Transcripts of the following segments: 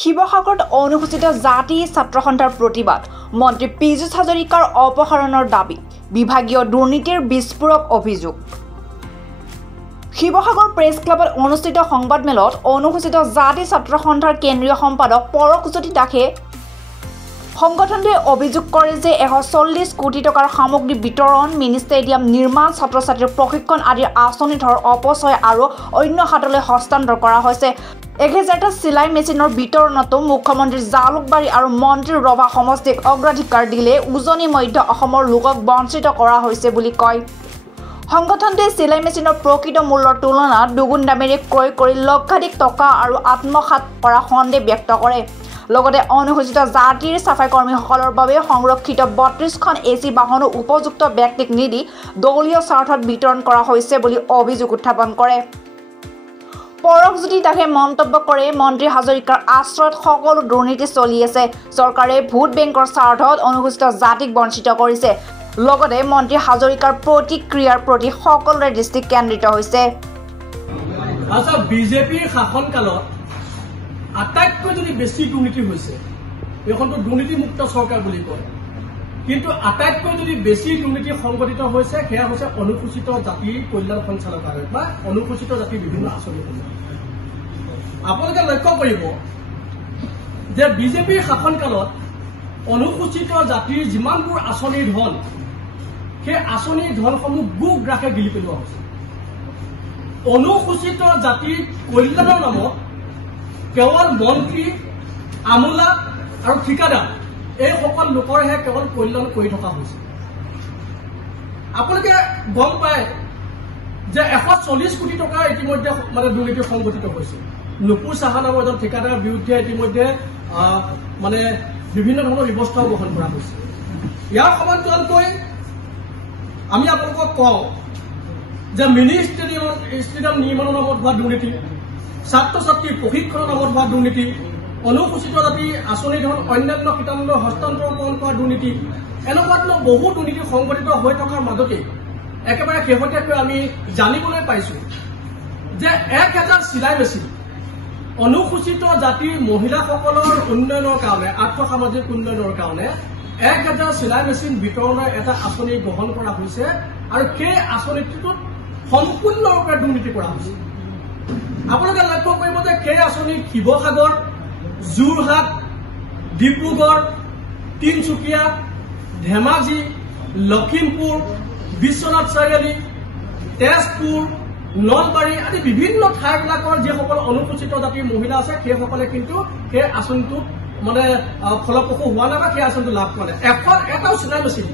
শিৱসাগৰত অনুসূচিত জাতি ছাত্ৰ সন্থাৰ প্ৰতিবাদ মন্ত্ৰী পীযুষ হাজৰিকাৰ অপসাৰণৰ দাবী বিভাগীয় দুৰ্নীতিৰ বিস্ফোৰক অভিযোগ শিৱসাগৰ প্ৰেছ ক্লাবত অনুষ্ঠিত সংবাদমেলত অনুসূচিত জাতি ছাত্ৰ সন্থাৰ কেন্দ্ৰীয় সম্পাদক পৰকজ্যোতি দাসে সংগঠনটোৱে অভিযোগ কৰে যে 140 কোটি টকাৰ সামগ্ৰী বিতৰণ মিনি ষ্টেডিয়াম নিৰ্মাণ ছাত্ৰ ছাত্ৰীৰ প্ৰশিক্ষণ আদিৰ আঁচনি ধৰ অপচয় আৰু অন্য হাতলৈ হস্তান্তৰ কৰা হৈছে 1000টা চিলাই মেচিনৰ বিতৰণতো মুখ্যমন্ত্ৰী জালুকবাৰী আৰু মন্ত্ৰী ৰভা সমষ্টিক অগ্ৰাধিকাৰ দিলে উজনি মধ্য অসমৰ লোকক বঞ্চিত কৰা হৈছে বুলি কয় সংগঠনটোৱে চিলাই মেচিনৰ প্ৰকৃত মূল্যৰ তুলনাত দুগুণ দামেৰে ক্ৰয় কৰি লক্ষাধিক টকা আৰু আত্মসাৎ কৰা সন্দেহ ব্যক্ত কৰে লগতে অনুসূচিত জাতিৰ সাফাই কৰ্মীসকলৰ বাবে সংৰক্ষিত 32খন এচি বাহনো উপযুক্ত ব্যক্তিক নিদি দলীয় স্বাৰ্থত বিতৰণ কৰা হৈছে বুলি অভিযোগ উত্থাপন কৰে পৰকজ্যোতি দাসে মন্তব্য কৰে মন্ত্ৰী হাজৰিকাৰ আশ্ৰয়ত সকলো দুৰ্নীতি চলি আছে চৰকাৰে ভোট বেংকৰ স্বাৰ্থত অনুসূচিত জাতিক বঞ্চিত কৰিছে লগতে মন্ত্ৰী হাজৰিকাৰ প্ৰতিক্ৰিয়াৰ প্ৰতি সকলোৰে দৃষ্টি কেন্দ্ৰিত হৈছে আচ্ছা বিজেপিৰ শাসনকালত আটাইতকৈ যদি বেছি দুৰ্নীতি হৈছে এখনটো দুৰ্নীতিমুক্ত চৰকাৰ বুলি কয় কিন্তু আটাইতকৈ যদি বেছি দুৰ্নীতি সংঘটিত হৈছে সেয়া হৈছে অনুসূচিত জাতিৰ কল্যাণ সঞ্চালকালয় বা অনুসূচিত জাতিৰ বিভিন্ন আঁচনিসমূহ আপোনালোকে লক্ষ্য কৰিব যে বিজেপিৰ শাসনকালত অনুসূচিত জাতিৰ যিমানবোৰ আঁচনিৰ ধন সেই আঁচনিৰ ধনসমূহ গুগ্ৰাসে গিলি পেলোৱা হৈছে অনুসূচিত জাতিৰ কল্যাণৰ নামত কেৱল মন্ত্ৰী আমোলা আৰু ঠিকাদাৰ এই সকল লোকৰহে কেৱল কল্যাণ কৰি থকা হৈছে আপোনালোকে গম পায় যে 140 কোটি টকা ইতিমধ্যে মানে দুৰ্নীতি সংঘটিত হৈছে নুপুৰ চাহা নামৰ এজন ঠিকাদাৰৰ বিৰুদ্ধে ইতিমধ্যে মানে বিভিন্ন ধৰণৰ ব্যৱস্থা গ্ৰহণ কৰা হৈছে ইয়াৰ সমান্তৰালকৈ আমি আপোনালোকক কওঁ যে মিনি ষ্টেডিয়াম নিৰ্মাণৰ নামত হোৱা দুৰ্নীতি ছাত্ৰ ছাত্ৰীৰ প্ৰশিক্ষণৰ নামত হোৱা দুৰ্নীতি অনুসূচিত জাতি আঁচনি ধন অন্যান্য কীটাণুৰ হস্তান্তৰকৰণ কৰা দুৰ্নীতি এনেকুৱা ধৰণৰ বহু দুৰ্নীতি সংঘটিত হৈ থকাৰ মাজতে একেবাৰে শেহতীয়াকৈ আমি জানিবলৈ পাইছো যে 1000 চিলাই মেচিন অনুসূচিত জাতিৰ মহিলাসকলৰ উন্নয়নৰ কাৰণে আৰ্থসামাজিক উন্নয়নৰ কাৰণে 1000 চিলাই মেচিন বিতৰণৰ এটা আঁচনি গ্ৰহণ কৰা হৈছে আৰু সেই আঁচনিটোত সম্পূৰ্ণৰূপে দুৰ্নীতি কৰা হৈছে আপোনালোকে লক্ষ্য কৰিব যে সেই আঁচনিত শিৱসাগৰ যোৰহাট ডিব্ৰুগড় তিনিচুকীয়া ধেমাজি লখিমপুৰ বিশ্বনাথ চাৰিআলি তেজপুৰ নলবাৰী আদি বিভিন্ন ঠাইবিলাকৰ যিসকল অনুসূচিত জাতিৰ মহিলা আছে সেইসকলে কিন্তু সেই আঁচনিটোত মানে ফলপ্ৰসূ হোৱা নাই বা সেই আঁচনিটো লাভ কৰা নাই এটাও চিলাই মেচিন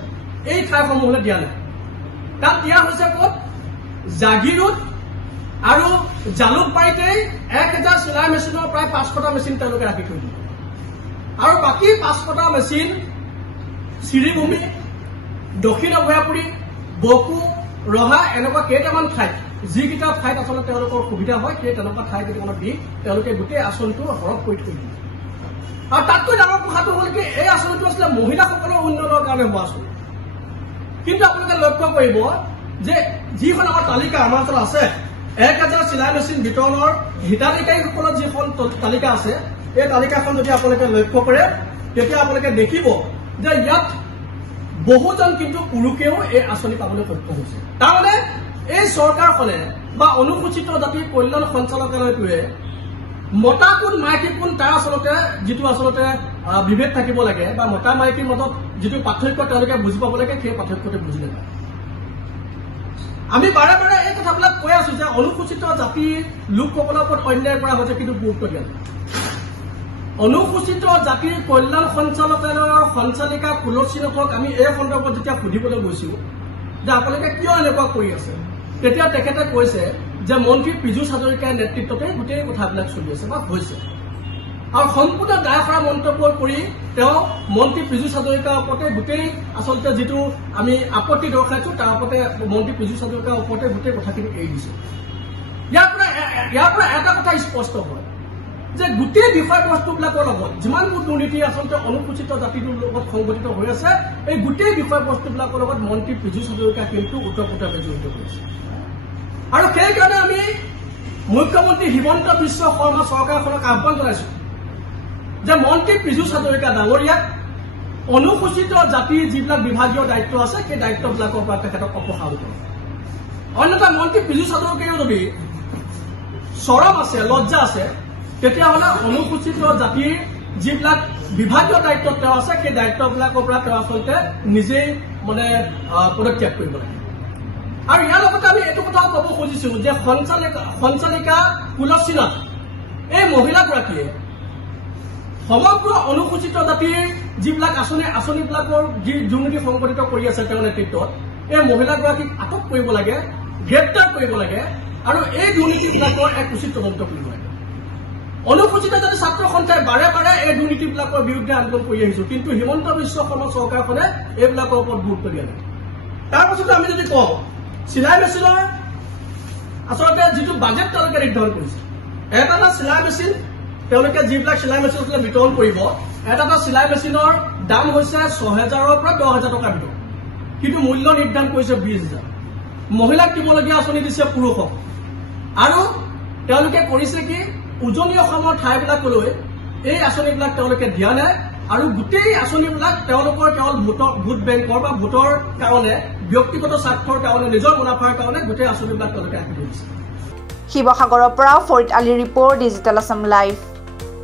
এই ঠাইসমূহলৈ দিয়া নাই তাত দিয়া হৈছে ক'ত জাগিৰোড আৰু জালুকবাৰীতে 1000 চিলাই মেচিনৰ প্ৰায় 500টা মেচিন তেওঁলোকে ৰাখি থৈ দিয়ে আৰু বাকী 500টা মেচিন শ্ৰীভূমি দক্ষিণ অভয়াপুৰী বকু ৰহা এনেকুৱা কেইটামান ঠাইত যিকেইটা ঠাইত আচলতে তেওঁলোকৰ সুবিধা হয় সেই তেনেকুৱা ঠাই কেইটামানত দি তেওঁলোকে গোটেই আঁচনিটো সৰহ কৰি থৈ দিয়ে আৰু তাতকৈ ডাঙৰ কথাটো হ'ল কি এই আঁচনিটো আছিলে মহিলাসকলৰ উন্নয়নৰ কাৰণে হোৱা আঁচনি কিন্তু আপোনালোকে লক্ষ্য কৰিব যে যিখন আমাৰ তালিকা আমাৰ ওচৰত আছে 1000 চিলাই মেচিন বিতৰণৰ হিতাধিকাৰীসকলৰ যিখন তালিকা আছে এই তালিকাখন যদি আপোনালোকে লক্ষ্য কৰে তেতিয়া আপোনালোকে দেখিব যে ইয়াত বহুজন কিন্তু পুৰুষেও এই আঁচনি পাবলৈ সক্ষম হৈছে তাৰমানে এই চৰকাৰখনে বা অনুসূচিত জাতিৰ কল্যাণ সঞ্চালকালয়টোৱে মতা কোন মাইকী কোন তাৰ আচলতে যিটো আচলতে বিভেদ থাকিব লাগে বা মতা মাইকীৰ মাজত যিটো পাৰ্থক্য তেওঁলোকে বুজি পাব লাগে সেই পাৰ্থক্যটো বুজি নাপায় আমি বাৰে বাৰে এই কথাবিলাক কৈ আছো যে অনুসূচিত জাতিৰ লোকসকলৰ ওপৰত অন্যায় কৰা হৈছে কিন্তু গুৰুত্ব দিয়া নাই অনুসূচিত জাতিৰ কল্যাণ সঞ্চালকালয়ৰ সঞ্চালিকা তুলসী নাথক আমি এই সন্দৰ্ভত যেতিয়া সুধিবলৈ গৈছিলো যে আপোনালোকে কিয় এনেকুৱা কৰি আছে তেতিয়া তেখেতে কৈছে যে মন্ত্ৰী পীযুষ হাজৰিকাৰ নেতৃত্বতে গোটেই কথাবিলাক চলি আছে বা হৈছে আৰু সম্পূৰ্ণ দায়সাৰা মন্তব্য কৰি তেওঁ মন্ত্ৰী পীযুষ হাজৰিকাৰ ওপৰতে গোটেই আচলতে যিটো আমি আপত্তি দৰ্শাইছো তাৰ ওপৰতে মন্ত্ৰী পীযুষ হাজৰিকাৰ ওপৰতে গোটেই কথাখিনি এৰি দিছে ইয়াৰ পৰা এটা কথা স্পষ্ট হয় যে গোটেই বিষয়বস্তুবিলাকৰ লগত যিমানবোৰ দুৰ্নীতি আচলতে অনুসূচিত জাতিটোৰ লগত সংগঠিত হৈ আছে এই গোটেই বিষয়বস্তুবিলাকৰ লগত মন্ত্ৰী পীযুষ হাজৰিকা কিন্তু ওতঃপ্ৰোতভাৱে জড়িত হৈছে আৰু সেইকাৰণে আমি মুখ্যমন্ত্ৰী হিমন্ত বিশ্ব শৰ্মা চৰকাৰখনক আহ্বান জনাইছো যে মন্ত্ৰী পীযুষ হাজৰিকা ডাঙৰীয়াক অনুসূচিত জাতিৰ যিবিলাক বিভাগীয় দায়িত্ব আছে সেই দায়িত্ববিলাকৰ পৰা তেখেতক অপসাৰণ কৰে অন্যথা মন্ত্ৰী পীযুষ হাজৰিকায়ো যদি চৰম আছে লজ্জা আছে তেতিয়াহ'লে অনুসূচিত জাতিৰ যিবিলাক বিভাগীয় দায়িত্বত তেওঁ আছে সেই দায়িত্ববিলাকৰ পৰা তেওঁ আচলতে নিজেই মানে পদত্যাগ কৰিব লাগে আৰু ইয়াৰ লগতে আমি এইটো কথাও ক'ব খুজিছো যে সঞ্চালিকা তুলসী নাথ এই মহিলাগৰাকীয়ে সমগ্ৰ অনুসূচিত জাতিৰ যিবিলাক আঁচনিবিলাকৰ যি দুৰ্নীতি সংঘটিত কৰি আছে তেওঁৰ নেতৃত্বত এই মহিলাগৰাকীক আটক কৰিব লাগে গ্ৰেপ্তাৰ কৰিব লাগে আৰু এই দুৰ্নীতিবিলাকৰ এক উচিত তদন্ত কৰিব লাগে অনুসূচিত জাতি ছাত্ৰ সন্থাই বাৰে বাৰে এই দুৰ্নীতিবিলাকৰ বিৰুদ্ধে আন্দোলন কৰি আহিছো কিন্তু হিমন্ত বিশ্ব শৰ্মা চৰকাৰখনে এইবিলাকৰ ওপৰত গুৰুত্ব দিয়া নাই তাৰপাছতে আমি যদি কওঁ চিলাই মেচিনৰ আচলতে যিটো বাজেট তেওঁলোকে নিৰ্ধাৰণ কৰিছে এটা চিলাই মেচিন তেওঁলোকে যিবিলাক চিলাই মেচিন বিতৰণ কৰিব এটা চিলাই মেচিনৰ দাম হৈছে ৬,০০০ৰ পৰা ১০,০০০ টকাৰ ভিতৰত কিন্তু মূল্য নিৰ্ধাৰণ কৰিছে ২০,০০০ মহিলাক দিবলগীয়া আঁচনি দিছে পুৰুষক আৰু তেওঁলোকে কৰিছে কি উজনি অসমৰ ঠাইবিলাকলৈ এই আঁচনিবিলাক তেওঁলোকে দিয়া নাই আৰু গোটেই আঁচনিবিলাক তেওঁলোকৰ কেৱল ভোট বেংকৰ বা ভোটৰ কাৰণে ব্যক্তিগত স্বাৰ্থৰ কাৰণে নিজৰ মুনাফাৰ কাৰণে গোটেই আঁচনিবিলাক তেওঁলোকে আঁকি দিছে শিৱসাগৰৰ পৰা ফৰিদ আলীৰ ৰিপৰ্ট ডিজিটেল আছাম লাইভ